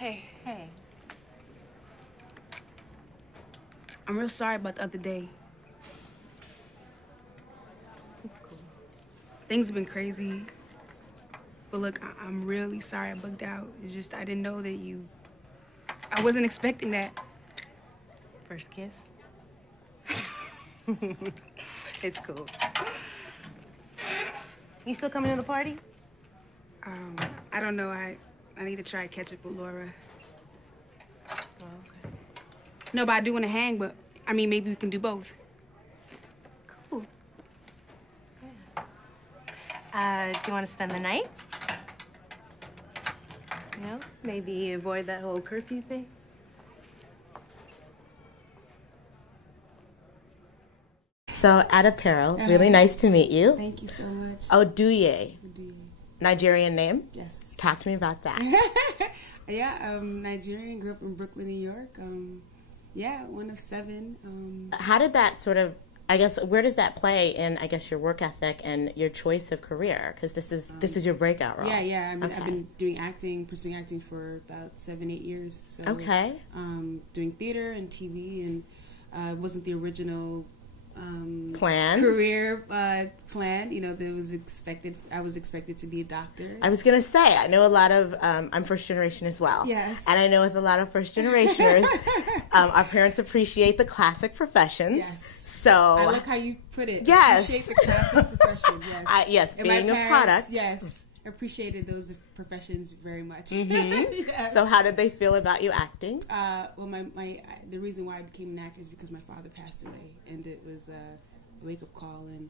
Hey. Hey. I'm real sorry about the other day. It's cool. Things have been crazy. But look, I'm really sorry I bugged out. It's just I didn't know that you... I wasn't expecting that. First kiss? It's cool. You still coming to the party? I don't know. I need to try to catch up with Laura. Oh, okay. No, but I do want to hang, but I mean, maybe we can do both. Cool. Yeah. Do you want to spend the night? No? Maybe avoid that whole curfew thing? So, Adepero, really nice to meet you. Thank you so much. Oduye. Nigerian name? Yes. Talk to me about that. Yeah, Nigerian, grew up in Brooklyn, New York. Yeah, one of 7. How did that sort of, I guess, where does that play in, I guess, your work ethic and your choice of career? Because this is your breakout role. Yeah. I mean, I've been doing acting, pursuing acting for about 7-8 years. So, okay. Doing theater and TV, and it wasn't the original career plan. You know, that was expected. I was expected to be a doctor. I was gonna say, I know a lot of I'm first generation as well. Yes. And I know with a lot of first generationers, our parents appreciate the classic professions. Yes. So I like how you put it. Yes. Appreciate the classic profession. Yes. Yes, and being my a parents, product. Yes. Appreciated those professions very much. Mm-hmm. Yes. So how did they feel about you acting? Well, the reason why I became an actor is because my father passed away, and it was a wake-up call. And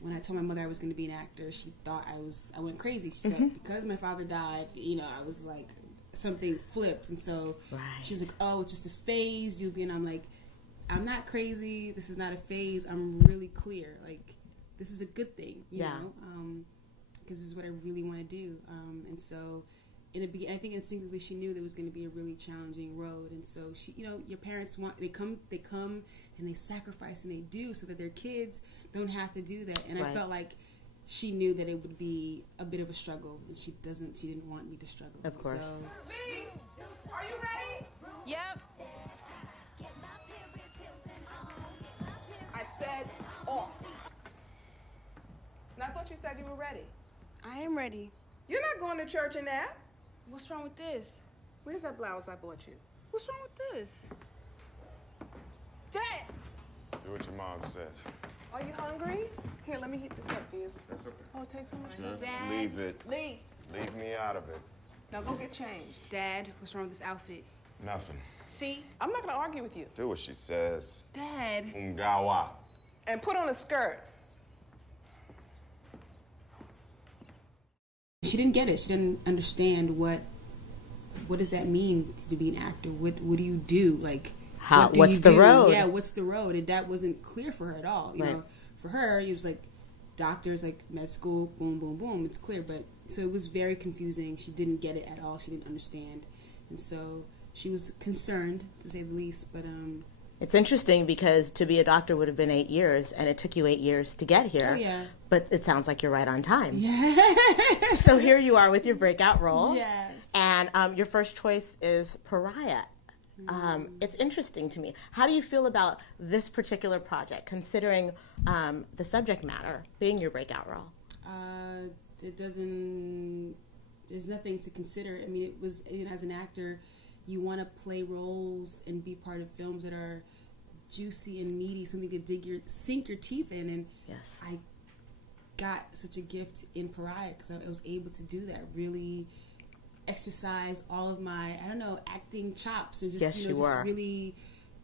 when I told my mother I was going to be an actor, she thought I went crazy. She said, because my father died, you know, I was like, something flipped. And so she was like, oh, it's just a phase. You'll be, and I'm like, I'm not crazy. This is not a phase. I'm really clear. Like, this is a good thing, you know? Because this is what I really want to do. And so, I think instinctively she knew there was going to be a really challenging road. And so she, you know, your parents they come and they sacrifice and they do so that their kids don't have to do that. And I felt like she knew that it would be a bit of a struggle, and she didn't want me to struggle. Of course. So, Lee, are you ready? Yep. I said off. And I thought you said you were ready. I am ready. You're not going to church in that. What's wrong with this? Where's that blouse I bought you? What's wrong with this? Dad! Do what your mom says. Are you hungry? Here, let me heat this up for you. That's okay. Oh, it tastes so much. Just Dad. leave it. Lee, Leave me out of it. now go get changed. Dad, what's wrong with this outfit? Nothing. See? I'm not gonna argue with you. Do what she says. Dad. Ungawa. And put on a skirt. She didn't get it. She didn't understand what does that mean to be an actor? What do you do? Like, What's the road? Yeah, what's the road? And that wasn't clear for her at all. You know, for her, it was like doctors, like med school, boom, boom, boom. It's clear, but so it was very confusing. She didn't get it at all. She didn't understand, and so she was concerned, to say the least. But It's interesting because to be a doctor would have been 8 years, and it took you 8 years to get here. Oh, yeah. But it sounds like you're right on time. Yeah. So here you are with your breakout role. Yes. And your first choice is Pariah. It's interesting to me. How do you feel about this particular project, considering the subject matter being your breakout role? It doesn't. There's nothing to consider. I mean, it was, you know, as an actor, you want to play roles and be part of films that are juicy and meaty, something to sink your teeth in. And yes. I got such a gift in Pariah because I was able to do that. Really exercise all of my, I don't know, acting chops, and just, yes, you know,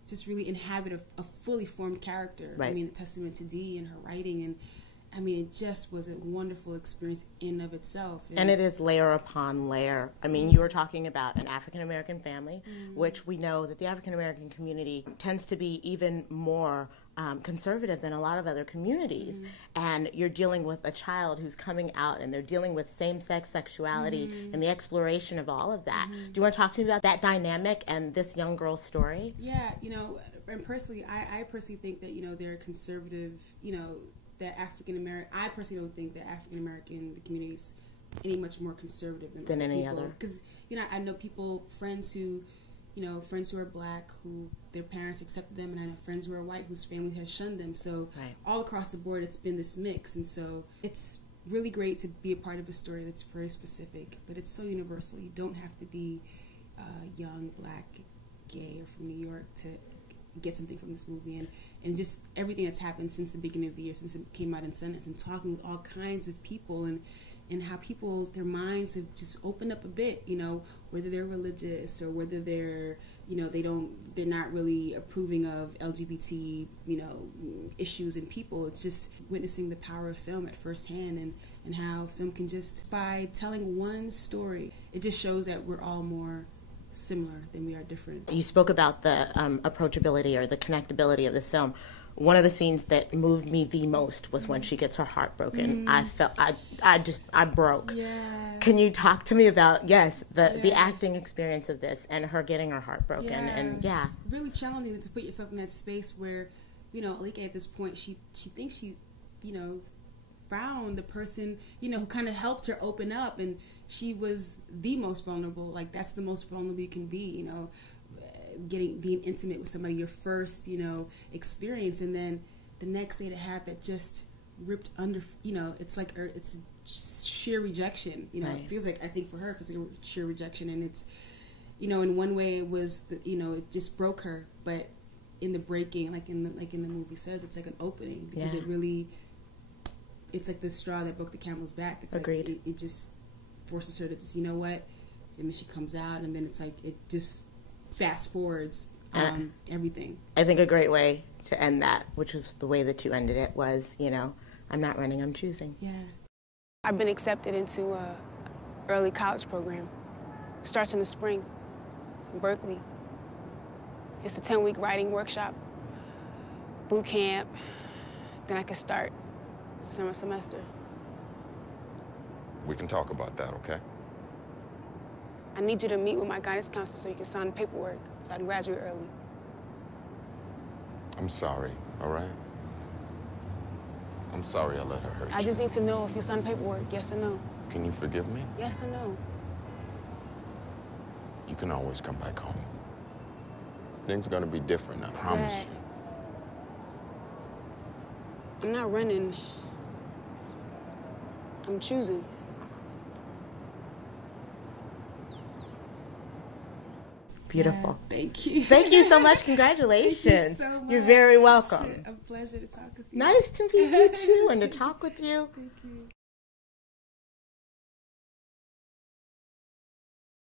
just really inhabit a fully formed character. Right. I mean, a testament to Dee and her writing, and I mean, it just was a wonderful experience in and of itself. And it is layer upon layer. I mean, you were talking about an African-American family, which we know that the African-American community tends to be even more conservative than a lot of other communities. And you're dealing with a child who's coming out, and they're dealing with same-sex sexuality and the exploration of all of that. Do you want to talk to me about that dynamic and this young girl's story? Yeah, you know, and personally, I personally think that, you know, they're conservative, you know, that African-American, I personally don't think that African-American, the community's any much more conservative than any people. other. Because, you know, I know friends who are black, who their parents accepted them, and I know friends who are white whose family has shunned them. So all across the board, it's been this mix. And so it's really great to be a part of a story that's very specific, but it's so universal. You don't have to be young, black, gay, or from New York to get something from this movie. And just everything that's happened since the beginning of the year, since it came out in Sundance, and talking with all kinds of people, and how their minds have just opened up a bit, you know, whether they're religious or whether they're, you know, they're not really approving of LGBT, you know, issues in people. It's just witnessing the power of film at firsthand, and how film can just, by telling one story, it just shows that we're all more similar than we are different. You spoke about the approachability or the connectability of this film. One of the scenes that moved me the most was when she gets her heart broken. I felt, I broke. Yeah. Can you talk to me about, the acting experience of this and her getting her heart broken? And really challenging to put yourself in that space where, you know, Alika at this point, she thinks she, you know, found the person, you know, who kind of helped her open up, and she was the most vulnerable. Like, that's the most vulnerable you can be, you know, being intimate with somebody, your first, you know, experience, and then the next day to have that just ripped under, you know, it's like, it's sheer rejection, you know. It feels like, I think for her, it feels like a sheer rejection, and it's, you know, in one way it was, you know, it just broke her, but in the breaking, like in the movie says, it's like an opening, because it really, it's like the straw that broke the camel's back. It's Agreed. Like it just forces her to just, you know what, and then she comes out, and then it's like, it just fast forwards everything. I think a great way to end that, which was the way that you ended it, was, you know, I'm not running, I'm choosing. Yeah. I've been accepted into a early college program. Starts in the spring. It's in Berkeley. It's a 10-week writing workshop, boot camp. Then I can start summer semester. We can talk about that, okay? I need you to meet with my guidance counselor so you can sign the paperwork so I can graduate early. I'm sorry, all right? I'm sorry I let her hurt you. I just need to know if you sign the paperwork, yes or no. Can you forgive me? Yes or no. You can always come back home. Things are gonna be different, I promise Dad. you. I'm not running. I'm choosing. Beautiful. Yeah, thank you. Thank you so much. Congratulations. Thank you so much. You're very welcome. A pleasure to talk with you. Nice to meet you too, and to talk with you. Thank you.